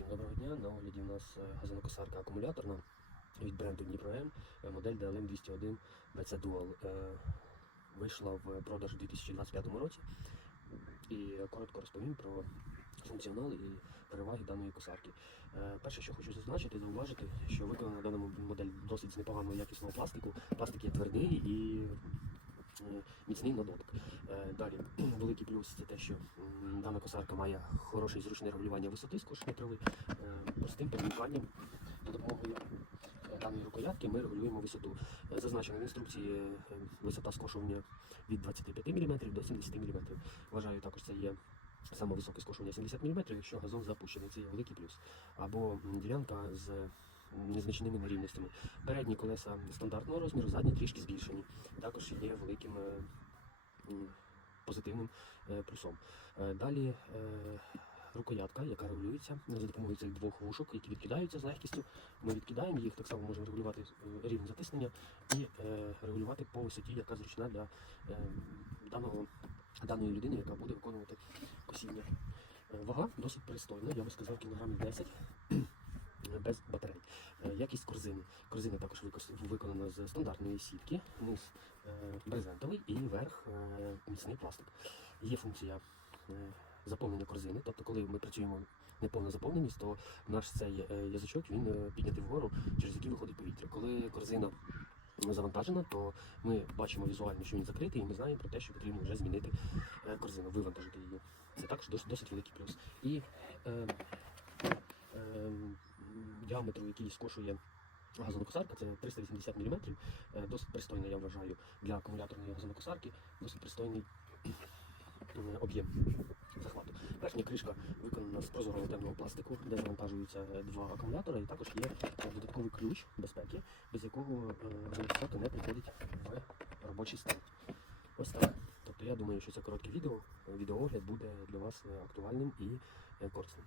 дня. На огляді у нас е, газонокосарка акумуляторна від бренду Дніпро е, модель DLM 201 BC Dual. Вийшла в продаж у 2025 році. І коротко розповім про функціонал і переваги даної косарки. Е, Перше, що хочу зазначити, зауважити, що виконана дана модель досить з непоганого якісного пластику. Пластик є твердий і міцний на. Е, Далі великий плюс це те, що дана косарка має хороше і зручне регулювання висоти скошеної трави, е, простим перемиканням за допомогою е, даної рукоятки ми регулюємо висоту. Е, Зазначено в інструкції е, висота скошування від 25 мм до 70 мм. Вважаю, також це є саме високе скошування 70 мм, якщо газон запущений, це є великий плюс. Або ділянка з незначними нерівностями. Передні колеса стандартного розміру, задні трішки збільшені. Також є великим е, позитивним е, плюсом. Е, Далі рукоятка, яка регулюється за допомогою цих двох вушок, які відкидаються з легкістю. Ми відкидаємо їх, так само можемо регулювати рівень затиснення і регулювати по висоті, яка зручна для даного, даної людини, яка буде виконувати косіння. Вага досить пристойна, я би сказав, кілограмів 10 е, без батарей. Е, Якість корзини. Корзина також виконана з стандартної сітки, низ е, брезентовий і верх е, міцний пластик. Є функція заповнення корзини, тобто коли ми працюємо неповна заповненість, то наш цей язичок він піднятий вгору, через який виходить повітря. Коли корзина завантажена, то ми бачимо візуально, що він закритий, і ми знаємо про те, що потрібно вже змінити корзину, вивантажити її. Це також досить, великий плюс. І е, е, діаметру, який скошує газонокосарка, це 380 мм. Е, Досить пристойно, я вважаю, для акумуляторної газонокосарки, досить пристойний е, об'єм захвату. Верхня кришка виконана з прозорого темного пластику, де завантажуються е, два акумулятори, і також є е, додатковий ключ безпеки, без якого е, газонокосарка не приходить в робочий стан. Ось так. Тобто я думаю, що це коротке відео, відеоогляд буде для вас е, актуальним і е, корисним.